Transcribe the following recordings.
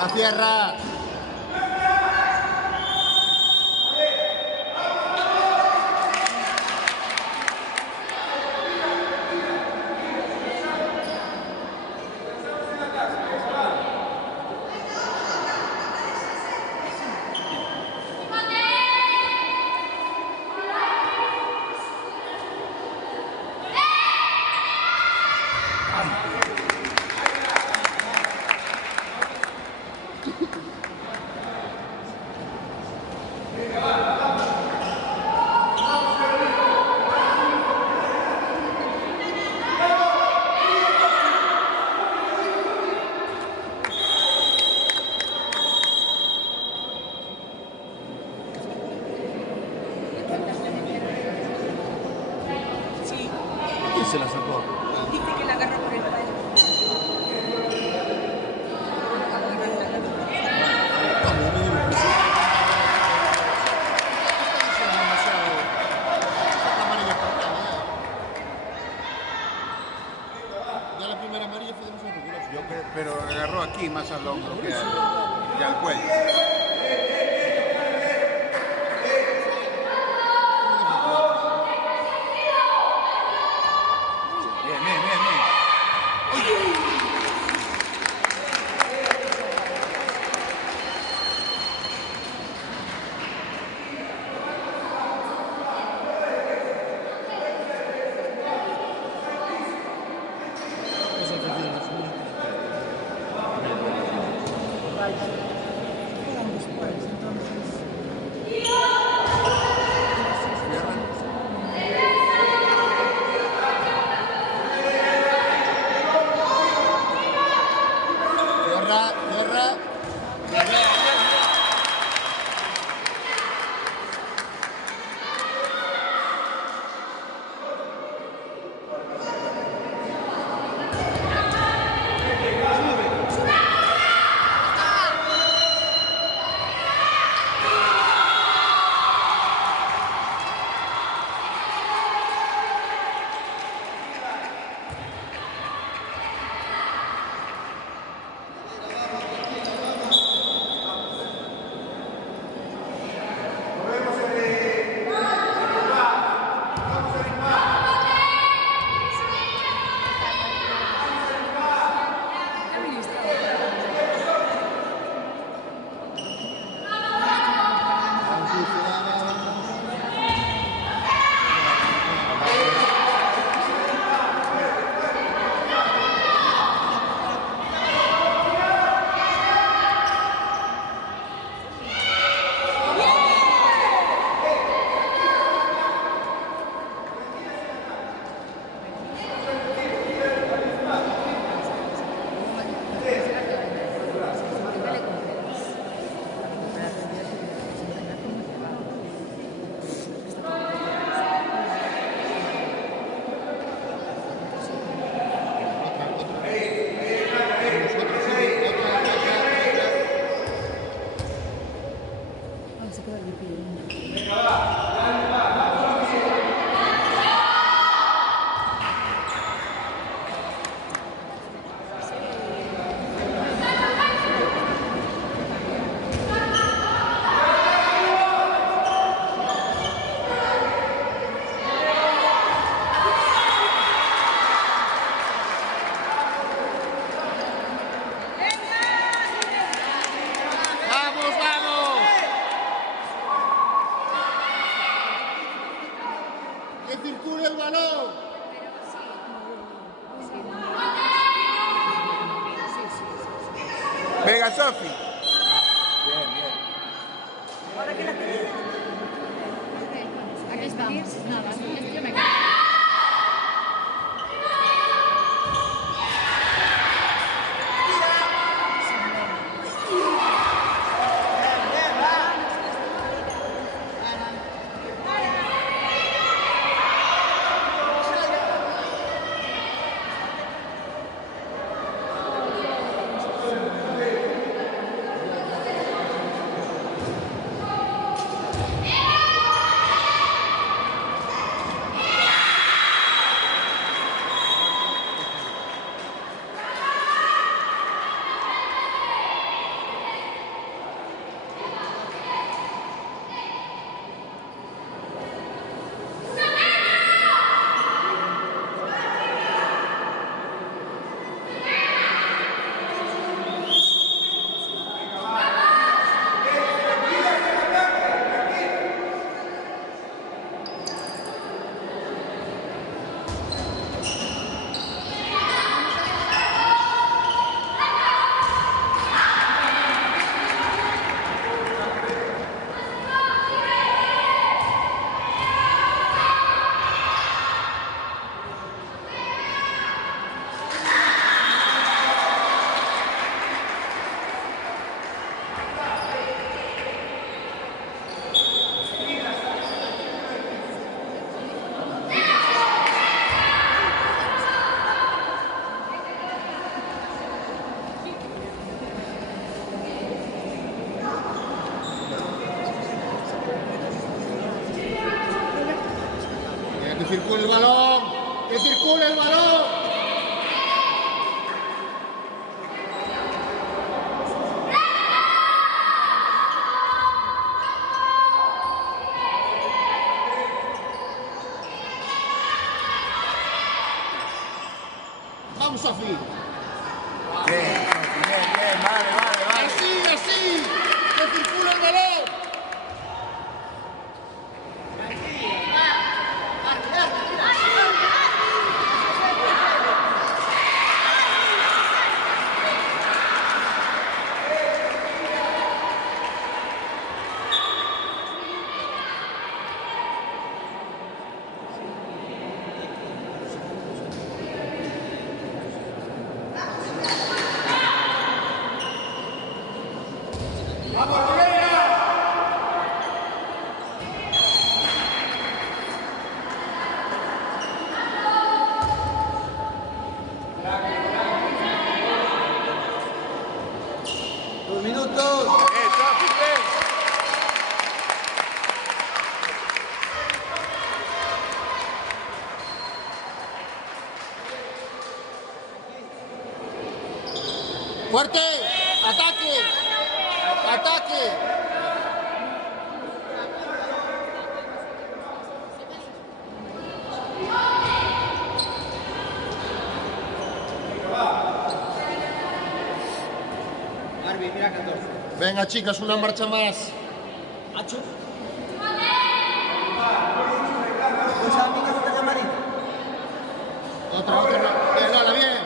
La cierra. Se la sacó. Dice que la agarró por el pelo. Ya la primera amarilla fue demasiado rigurosa. Pero agarró aquí más al hombro que al cuello. No se queda de pie. ¡Vamos, vamos! ¡Que circule el balón! Venga, Sofi. Bien, bien. Ahora que la tenía. Aquí estamos. Nada, yo me quedo. ¡Que circule el balón! ¡Que circule el balón! ¡Vamos, Sofi! Bien, Sofi, bien, bien. Vale, vale, vale. ¡Así, así! ¡Que circule el balón! Dos minutos. Sofi, bien. ¡Fuerte! ¡Ataque! ¡Ataque! Arby, mira 14. Venga, chicas, una marcha más. Hacho. Pues a mí que está llamadito. Otra. Bien, Lola, bien.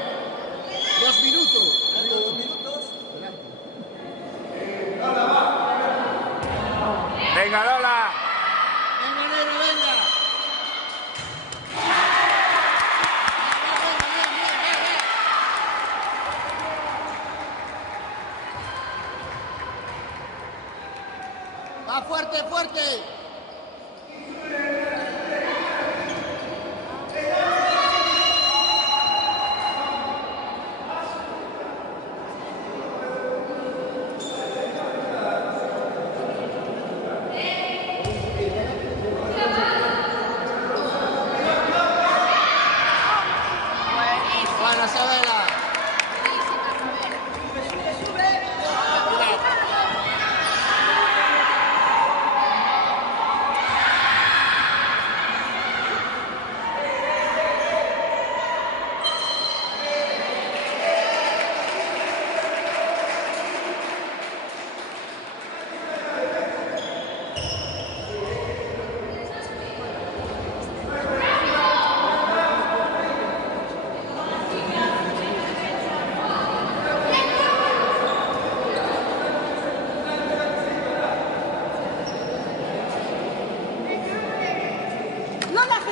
2 minutos. 2 minutos. Venga, Lola. Venga, nena, venga. Va fuerte, fuerte.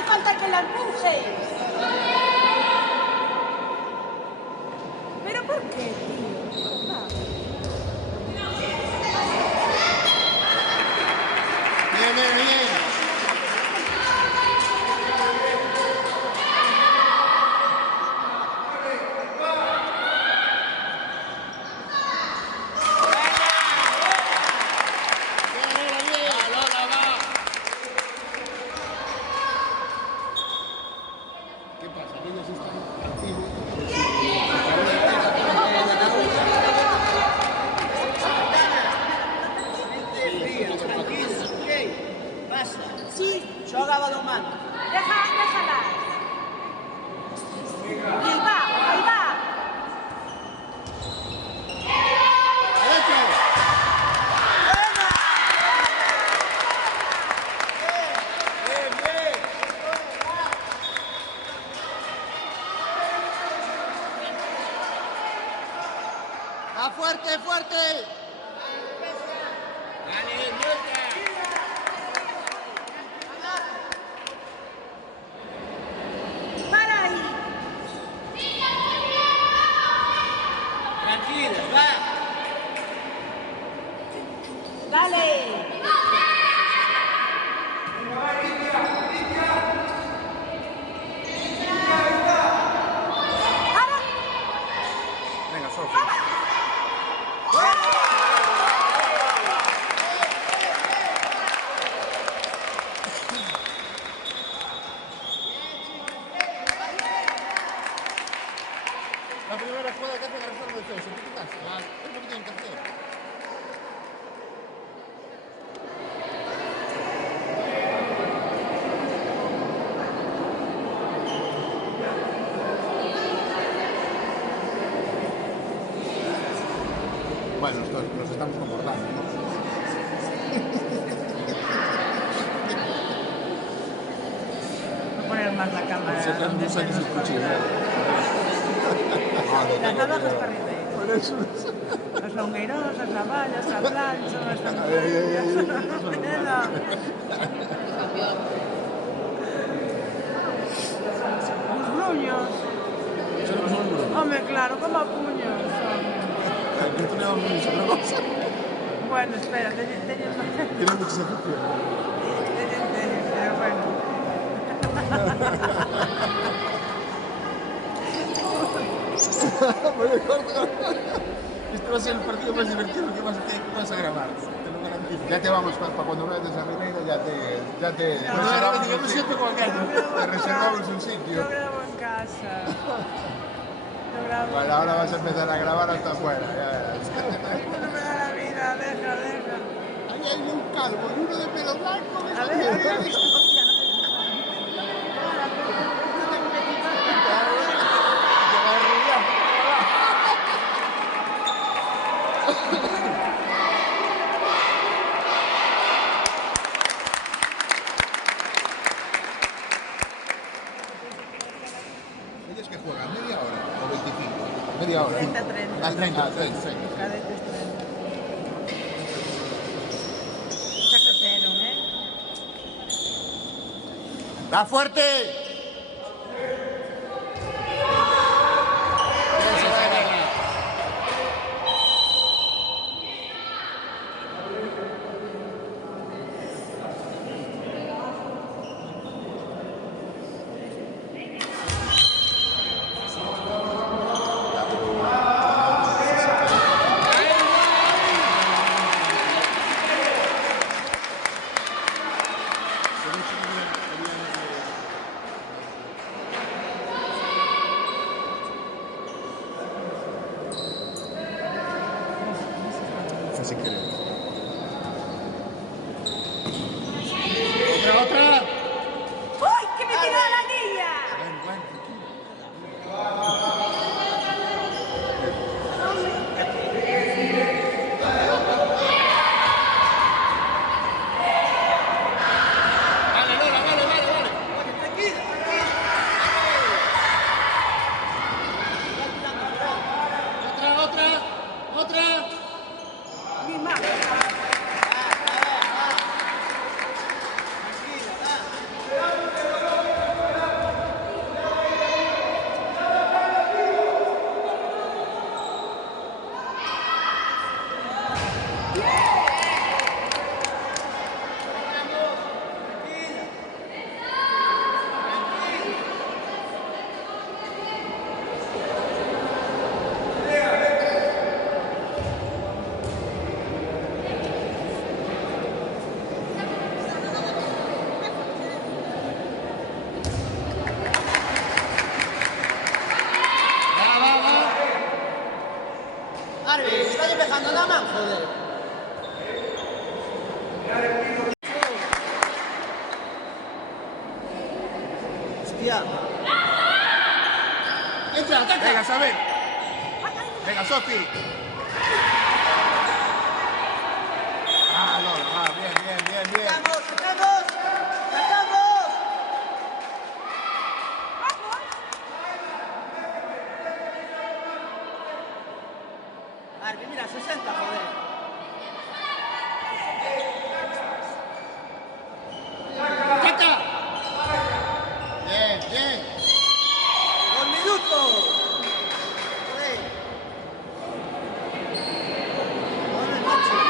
hace falta que la empujes. ¿Pero por qué, tío? Va. Bien, bien, bien. ¿Qué pasa? Ellos están activos. Tranquilo, ok. Basta. Sí, Joga balonmano. déjala. Y ahí va, ahí va. ¡Derecho! Bien, bien. ¡Va fuerte, fuerte! Dale, muerta. Para ahí. Tranquila, va. Dale. Venga, Sofía. La primera jugada que hace García de defensa. ¿Qué quitas? Es lo que tienen que hacer. Bueno, nos estamos comportando, ¿no? Voy a poner más la cámara. Se donde usa que se se nos escuche. Las navajas para arriba. Por eso. Los longueiros, las navallas, las planchas, las Los gruños. Hombre, claro, como a puños. Que tú le das mucha otra cosa. Bueno, espera, Tiene mucha afección. pero bueno. Bueno, corta. Este va a ser el partido más divertido que vas a grabar. Te lo garantizo. Ya te vamos, para cuando vayas a Ribeira, ya te reservamos yo me siento como el gallo. Te reservamos un Yo sitio. grabo en casa. Yo grabo. Bueno, ahora vas a empezar a grabar hasta afuera. Ya verás. No me da la vida, deja. Ahí hay un calvo y uno de pelo blanco. A ver, hostia, no me ¿Ellos que juegan? ¿Media hora o 25? Media hora. 30. Ah, 30. 30. Cadetes 30. Ya crecieron, ¿eh? ¡Va fuerte! ya. Entra, ataca. Venga, Sabel. Venga, Sofi. Ah, no, bien. ¡Sacamos! ¡Sacamos! ¡Sacamos! Arby, mira, 60, joder. Ataca. Bien. ¡Un minuto! Joder. Buenas noches.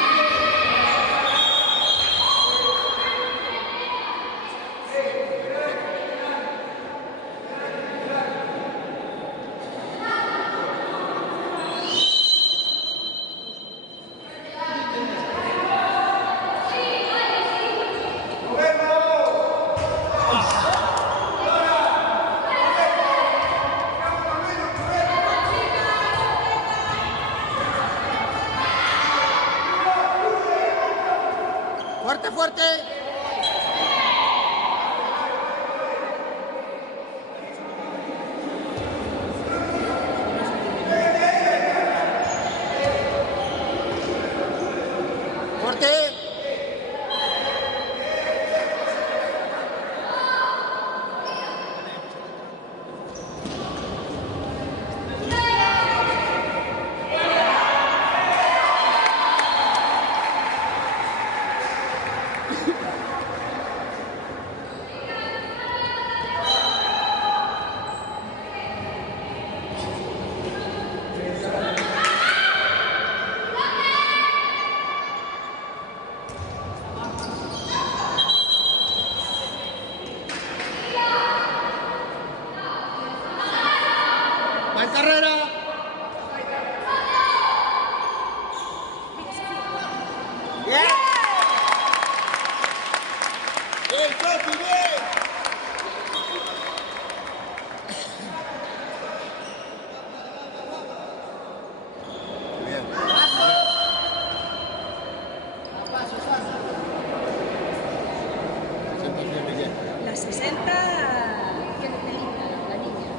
Fuerte. Fuerte. Va en carrera. ¡Bien! ¡Bien, Sofi, bien! Bien. Sientas bien, Miguel. La 60... Qué linda la niña.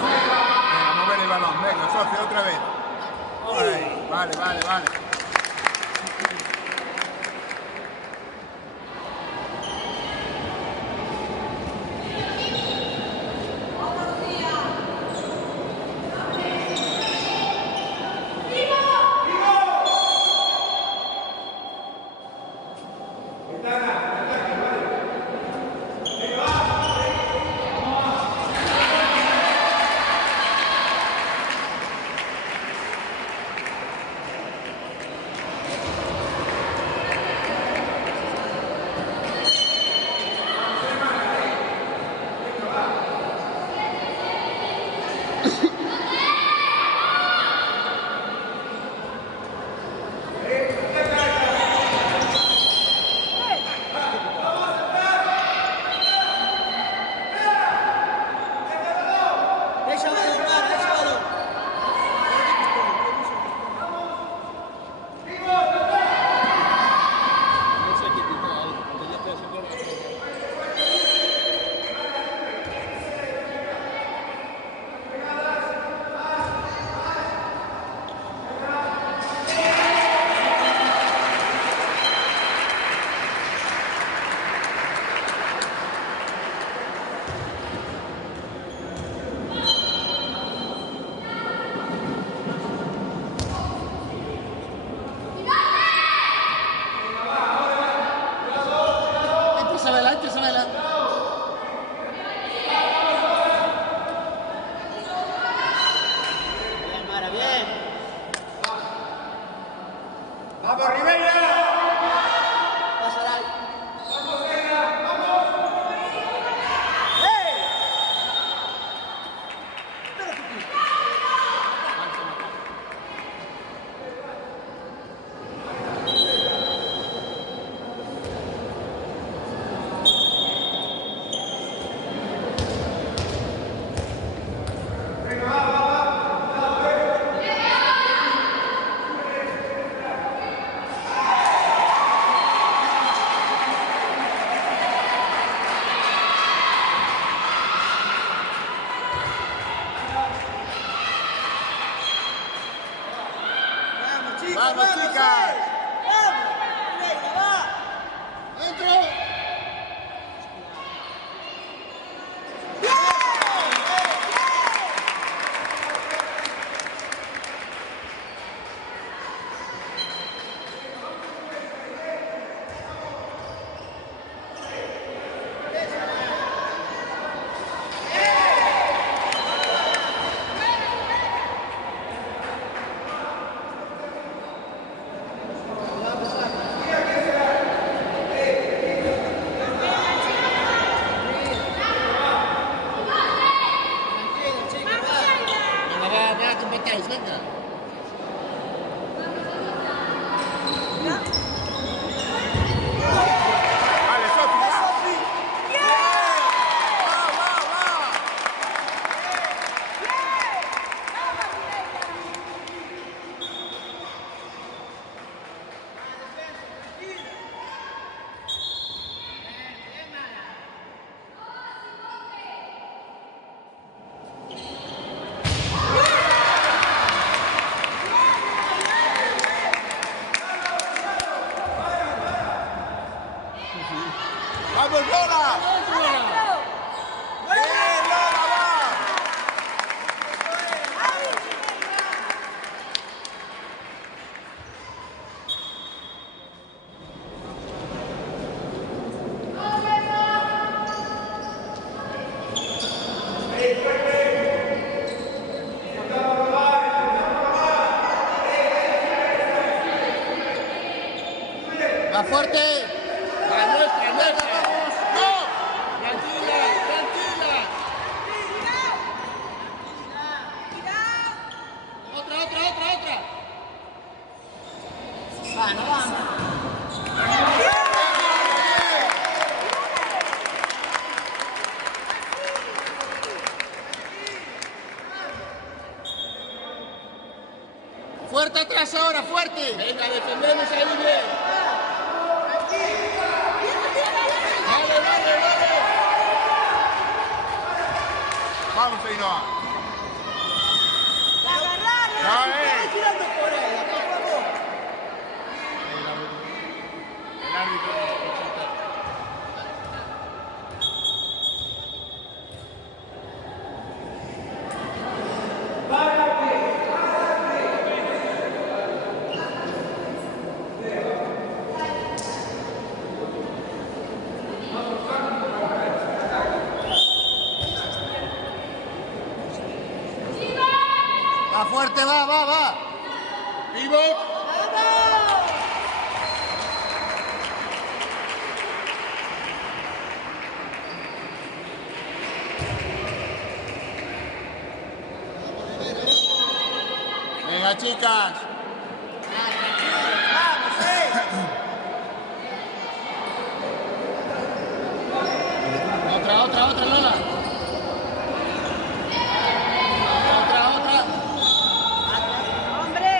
Venga, mover el balón. Venga, Sofi, otra vez. Ahí. Vale. ¡Vamos, chicas! ¡Vamos! ¡Venga, va! ¡Dentro! Venga, va, que empatáis, venga. Vale, Sofi, va. Va, va, va. ¡Vamos, Lola! ¡Bien, Lola, va! ¡Va fuerte! ¡La nuestra, nuestra! ¡No! ¡Tranquila, tranquila! ¡Otra, otra, otra, otra! Vamos, vamos. ¡Fuerte atrás ahora, fuerte! Venga, defendemos ahí bien. Vale, vale, vale. Vamos, Ainhoa. ¡La ¡Eh! tirando por ella, por favor! El árbitro. Va fuerte, va, va, va. Vivo. Venga, chicas. ¡Vamos, Otra, otra, otra, Lola. Otra, otra. ¡Hombre!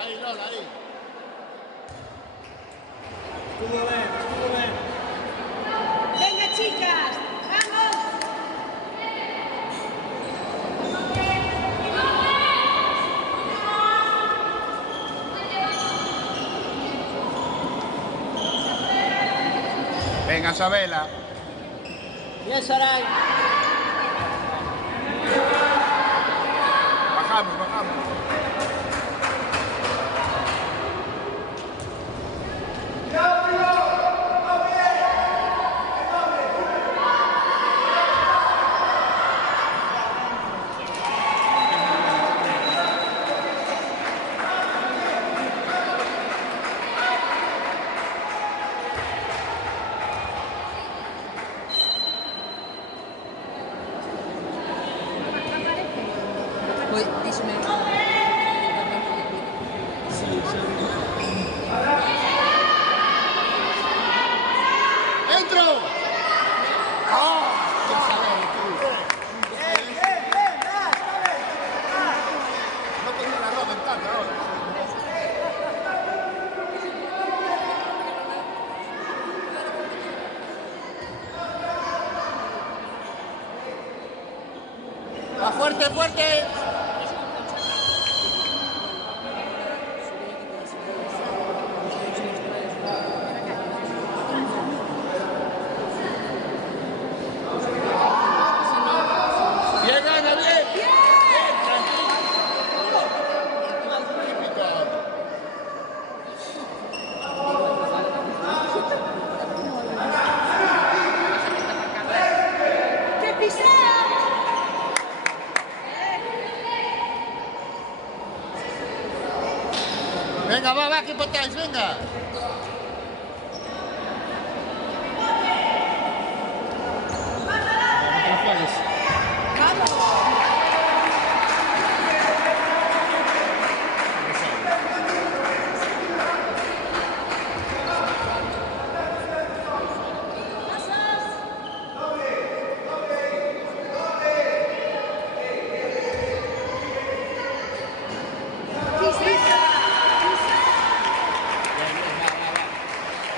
Ahí, Lola, ahí. Estuvo bien, estuvo bien. ¡Venga, chicas! ¡Vamos! Venga, Sabela. Bien, Saray. Bajamos, bajamos. Fuerte, fuerte. Bien, Ana, bien. Bien, tranquilo. ¡Que pisea! Venga, va, que patáis, venga.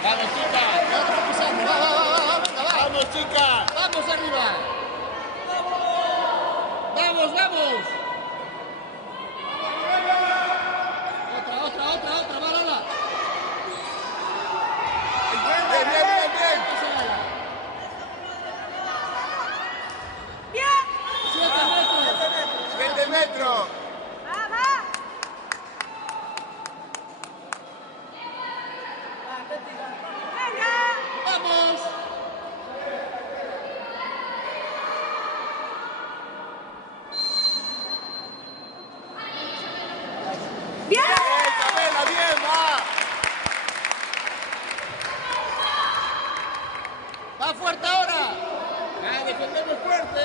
Vamos, chicas. Vamos pisando. Va, venga, va. Vamos, chicas. Vamos arriba. Vamos, vamos. Otra. Va, Lola. Bien. ¡Bien! 7 metros. ¡Va, va! ¡Venga! Vamos. ¡Bien! Isabela, bien, va. Va fuerte ahora. Defendemos fuerte,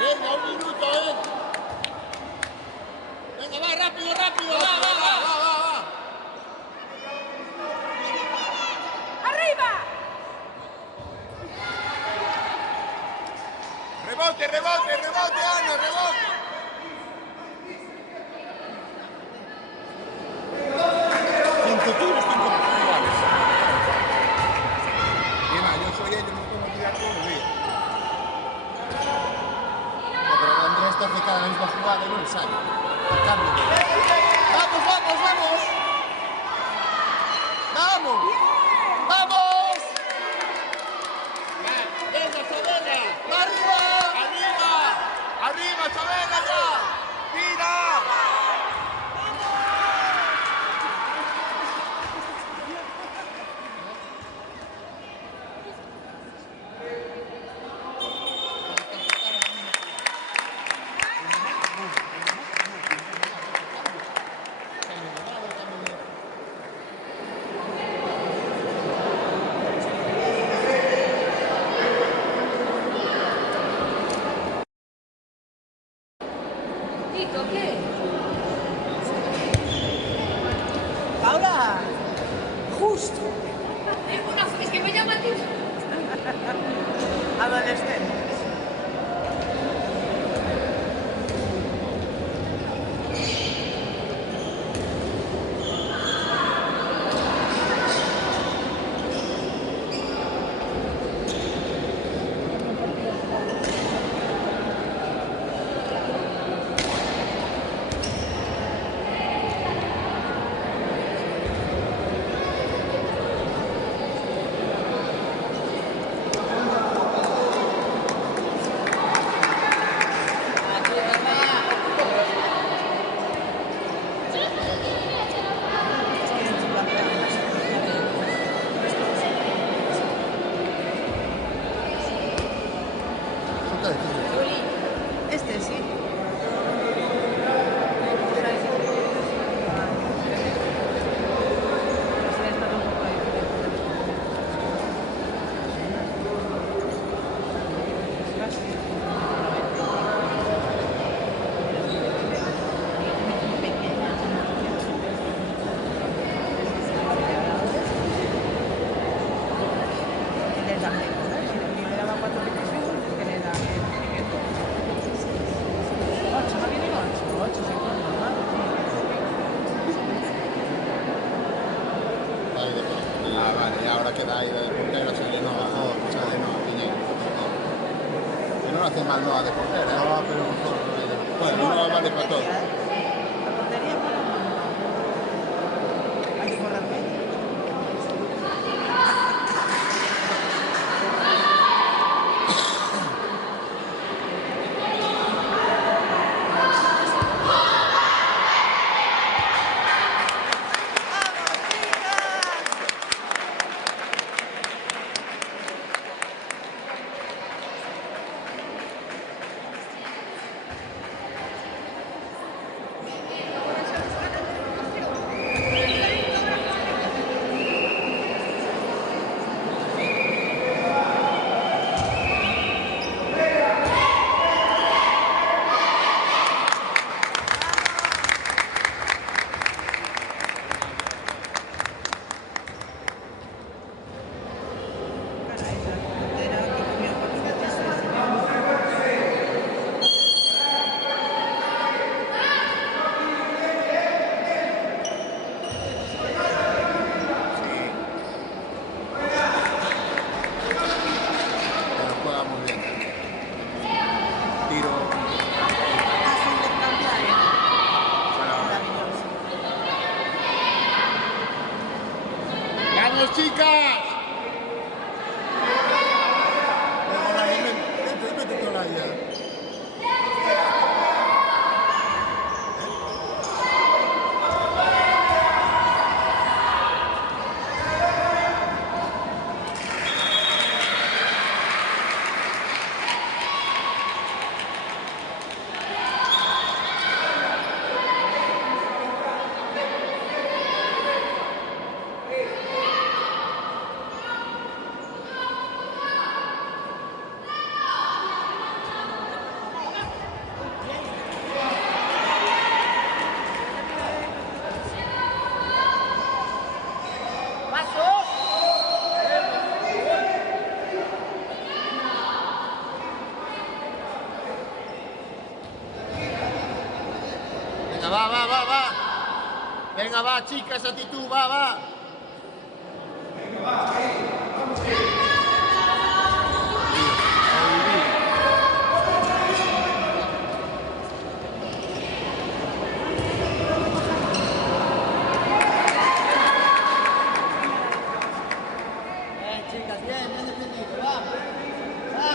Venga, 1 minuto, Venga, va, rápido. Va. ¡Arriba! Rebote, Ana, rebote. 5 tiros, 5 oportunidades. Mira, yo soy ellos, no puedo tirar todo el día. Pero Andrés está hace cada misma jugada y no le sale. Cambio. ¡Vamos! ¡Vamos! ¡Venga, Sabela! ¡Arriba, Sabela, ya! ¡Mira! Nico, ¿qué? Paula, justo. Es que me llama a ti. Adolescente. hace mal no a de portera. No, pero bueno, no vale para todo. La portería para hay que correr medio. Pero juega muy bien. Tiro. Hacen de cambiar. Maravilloso. ¡Vamos, chicas! Métete la ya. Venga, va. Venga, va, chicas, actitud, va. Chicas, bien defendido, va. Va.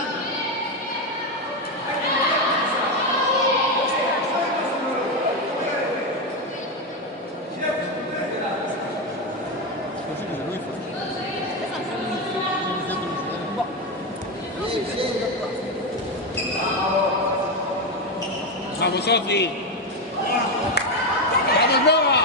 Vamos, Sofi. Vamos, Nova.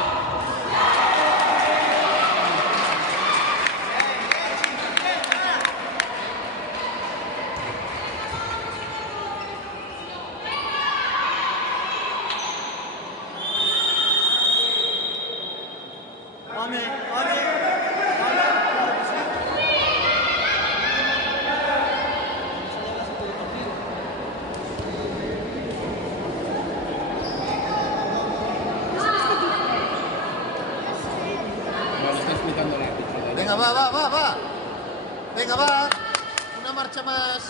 Venga, va. Venga, va. Una marcha más.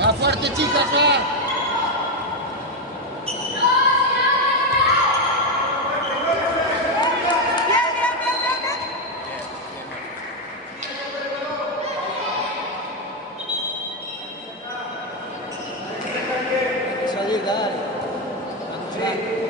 Va fuerte, chicas, va. Salir, dale. Vamos, dale.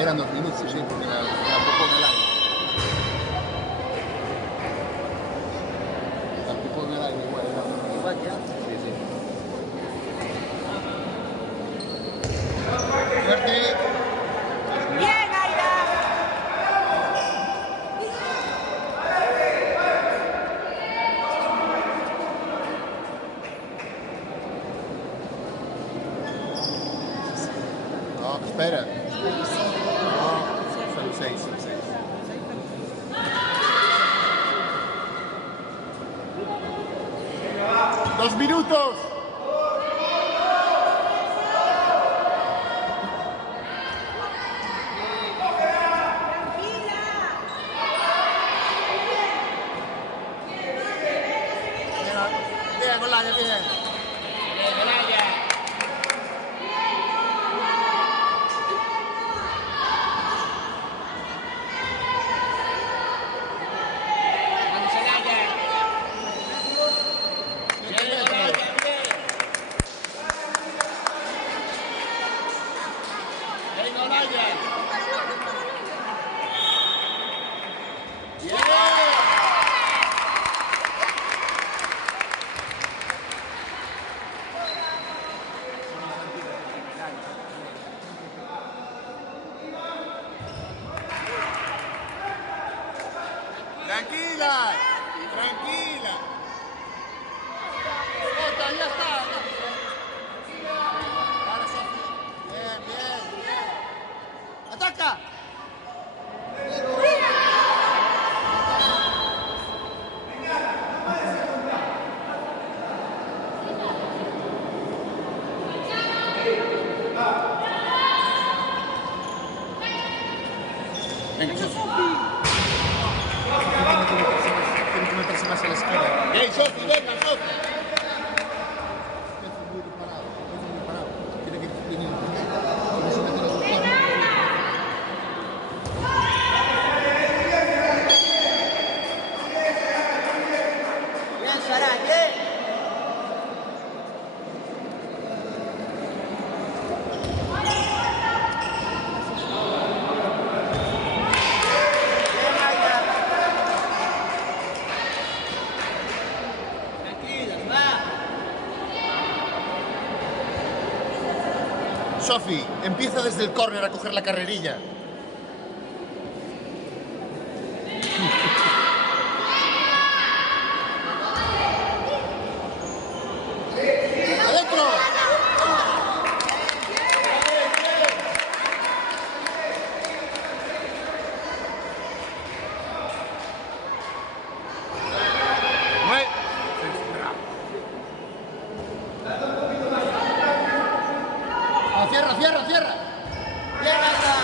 Eran 2 minutos, sí, porque era poco en el aire. Tampoco en el aire, igual era. Igual ya. Sí, sí. Suerte. Bien, Aida. No, espera. No, son 6, son 6. ¡2 minutos! Bien, Olaya, bien. Bien, Olaya. Vamos, Olaya. Bien, Olaya, bien. Venga, Olaya. Bien. Tranquila, tranquila. Otra, ya está. Ahora, Sofi. Bien, bien. ¡Ataca! Venga, Sofi. Tiene que meterse más a la esquina. Bien, Sofi, venga, Sofi. Es muy parado, es muy parado. Tiene que venir. Tiene que meter a su cuerpo. Bien, Saray, bien. Bien, Aida. Tranquilos, va. Sofi, empieza desde el córner a coger la carrerilla. ¡Adentro! Muy- Ah, cierra, cierra, cierra. Bien, Aida.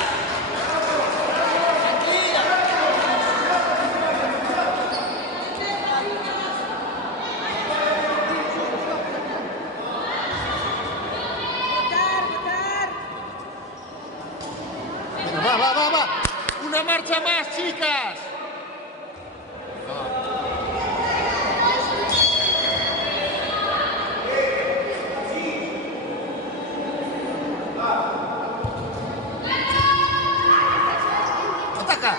Tranquila. Votar, votar. Venga, va, va, va, va. Una marcha más, chicas. ¡Ataca!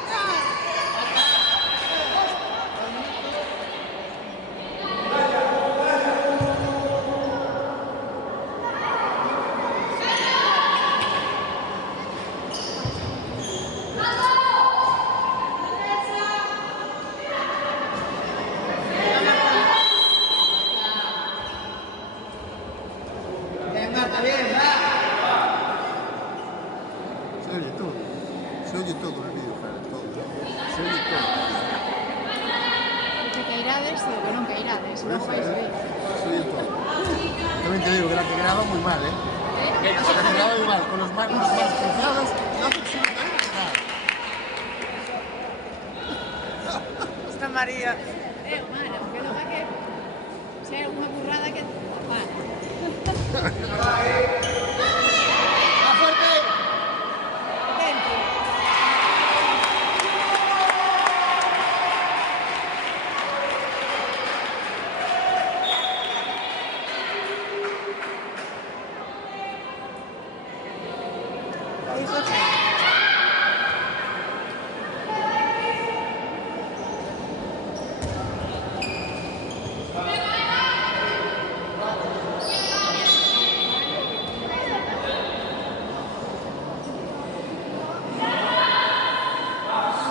Bien, Marta, bien, va. Se oye todo. Se oye todo en el vídeo, Fran, todo. Se oye todo. Que cairades, digo que non cairades, logo vais ver. Se oye todo. También te digo que la que graba muy mal, ¿eh? La que graba muy mal, con los manos cruzadas, no hace absolutamente nada. Está María. Mano, que logo que sea unha burrada que para. Va fuerte. Dentro. Ahí, José.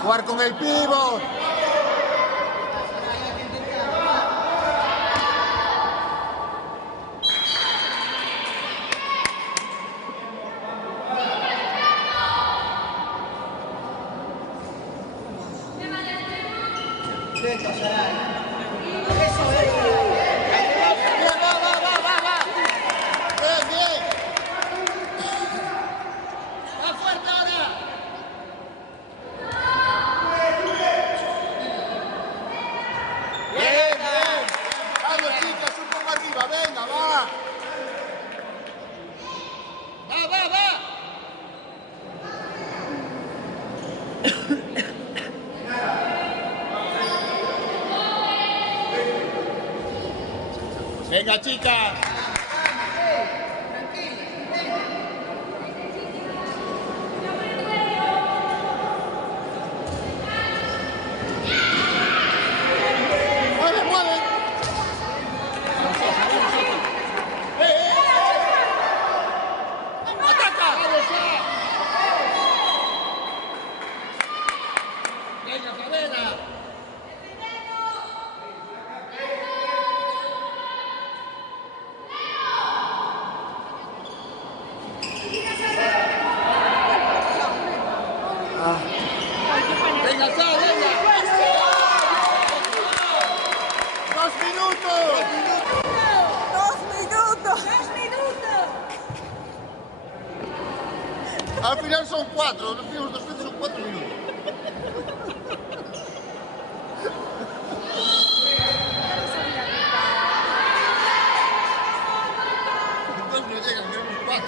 Jugar con el pívot. Derecho, Saray. Venga, chicas. ¡Mueve, mueve! ¡Ataca! Venga, Favela. Venga, sal, venga. 2 minutos. 2 minutos. 2 minutos. Al final son 4, los primeros 2 veces son 4 minutos. Entonces no llegan, queremos 4.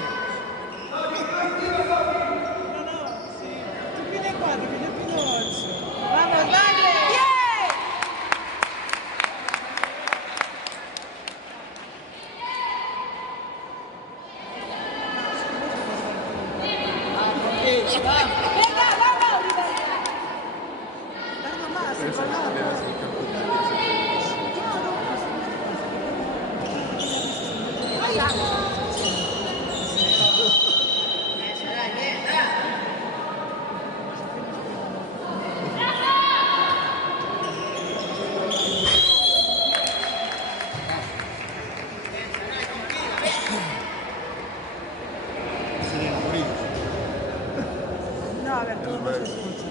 Tú pides 4, que yo pido 8. ¡Vamos, dale! Tarda más, no, a ver, todo no se escucha.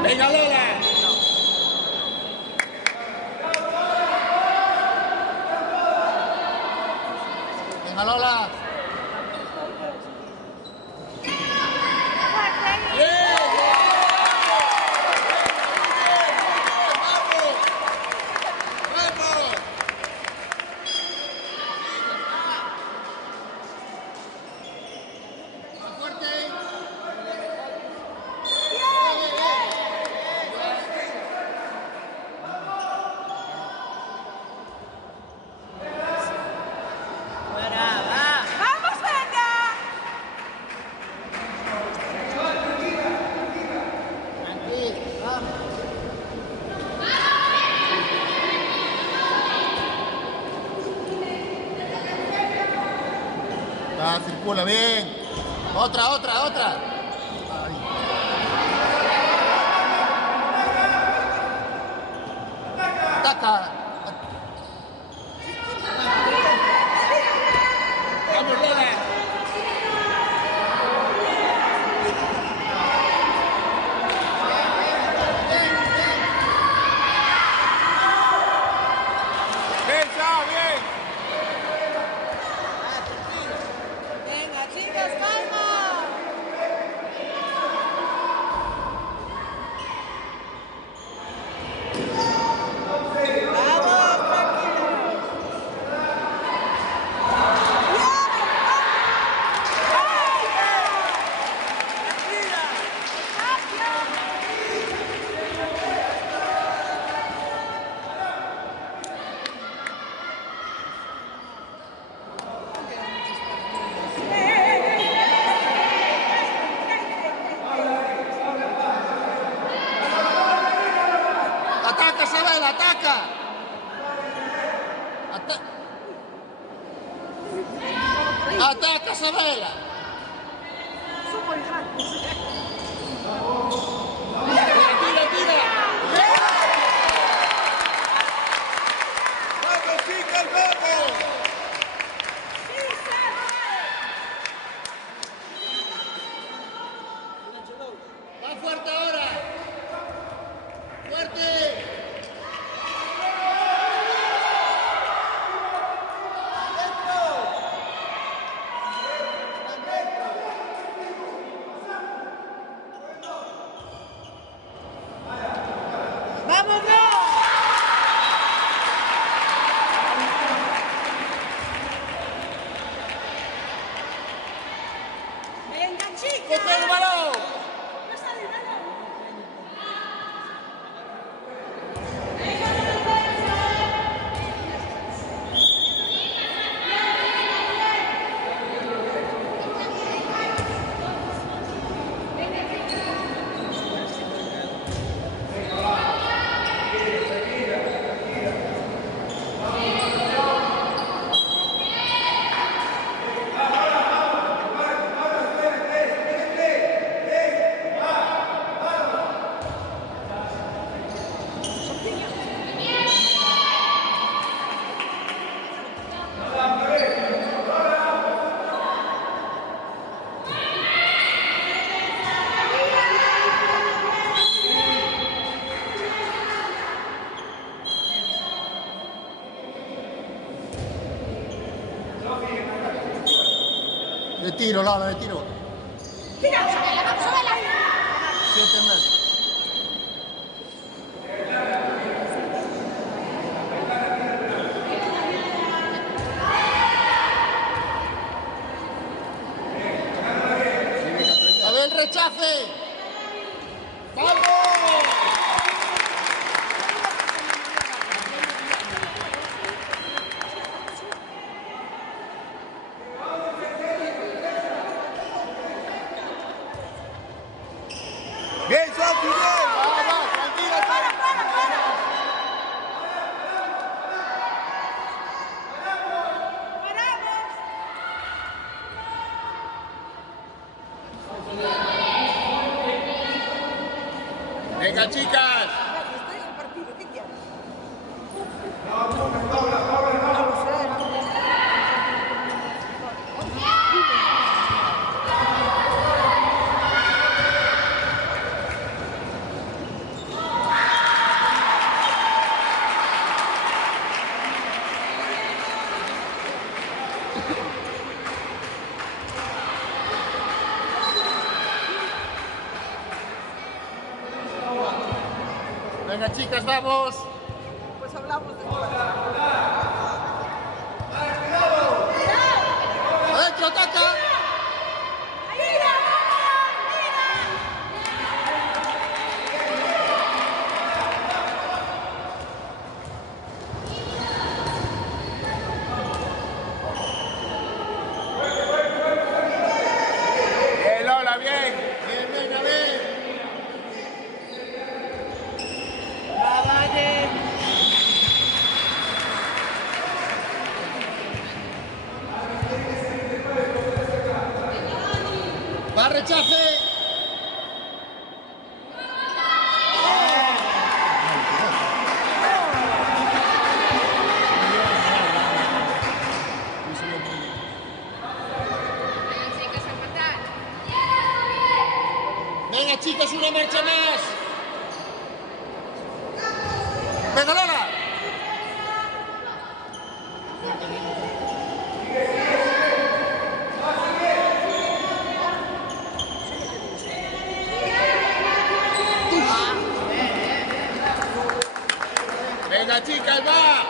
Venga, Lola. Venga, Lola. ¡Vamos, venga! Circula bien. Otra, otra, otra. Ataca. Sabela, ataca. Ataca, Sabela. Tira, tira. Vamos, chicas, vamos. Va fuerte ahora. Fuerte. ¡Vamos, no! ¡Venga, chicas! Coge el balón. De tiro, Lola, de tiro. Tira, Sabela, Sabela. 7 metros. A ver el rechace. ¡Vamos! Bien, Sofi, bien. Vamos, tranquila, venga, chicas. Estoy en el partido, ¿qué quieres? Venga, chicas, vamos. Pues hablamos después. Adentro, ataca. Bien, Lola, bien. Bien, venga, bien. Va, rechace. Venga, chicas, una marcha más. Venga, Lola. Venga, chicas, va.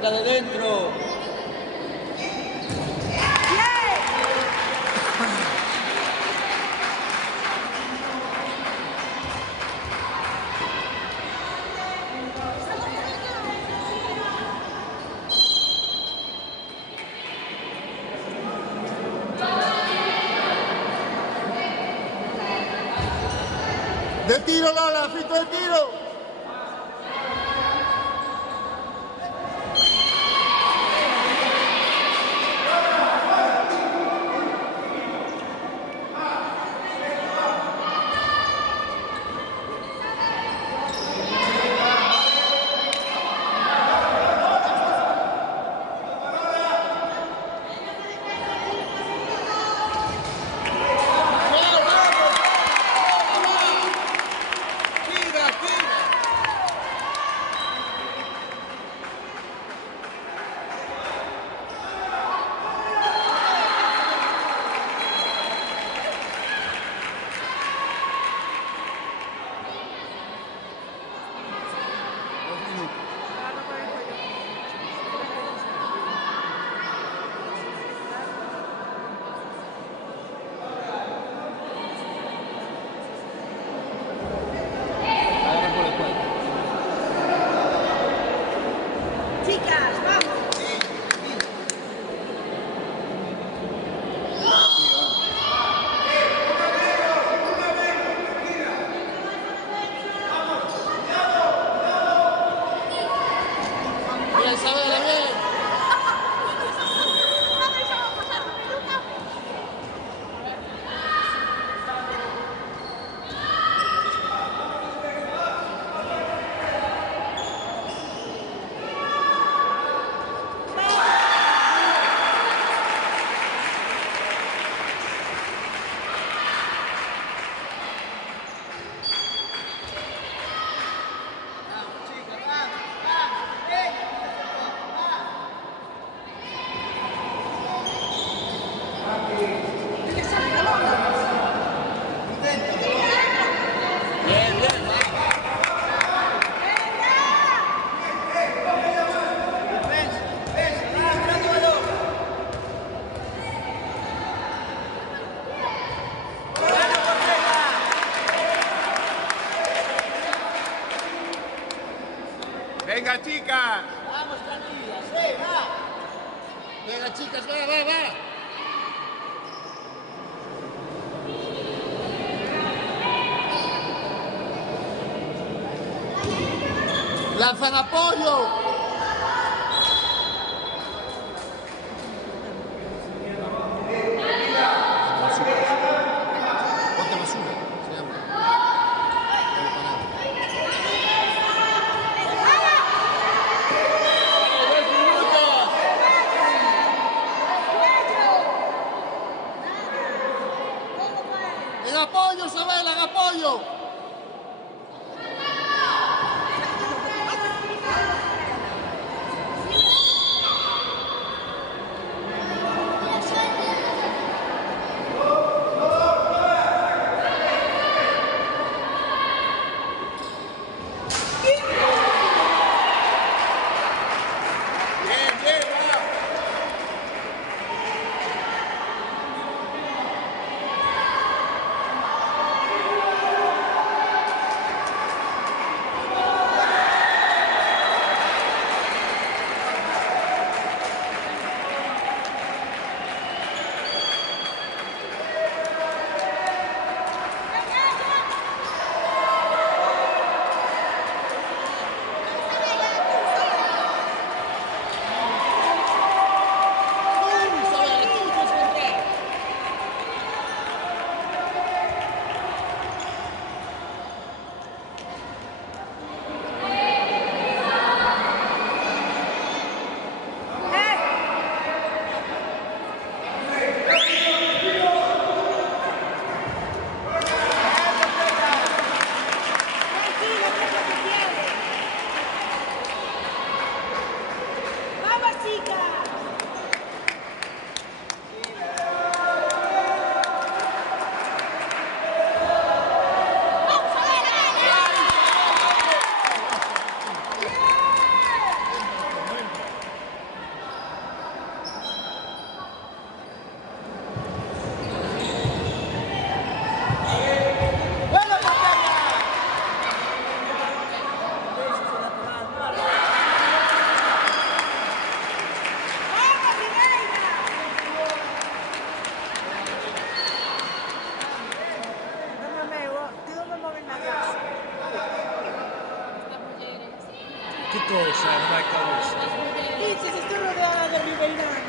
Saca de dentro. De tiro, Lola, frito de tiro. Chicas, vamos. Bien, Isabela, bien. Venga, chicas. Vamos, tranquilas, va. Venga, chicas, va, va, va. Lanzan apoyo. Ponte basura, se llama. En apoyo, Isabela, en apoyo. ¿Qué cosa, hermana cabeza? Dice, se estoy rodeada de ribeiranos.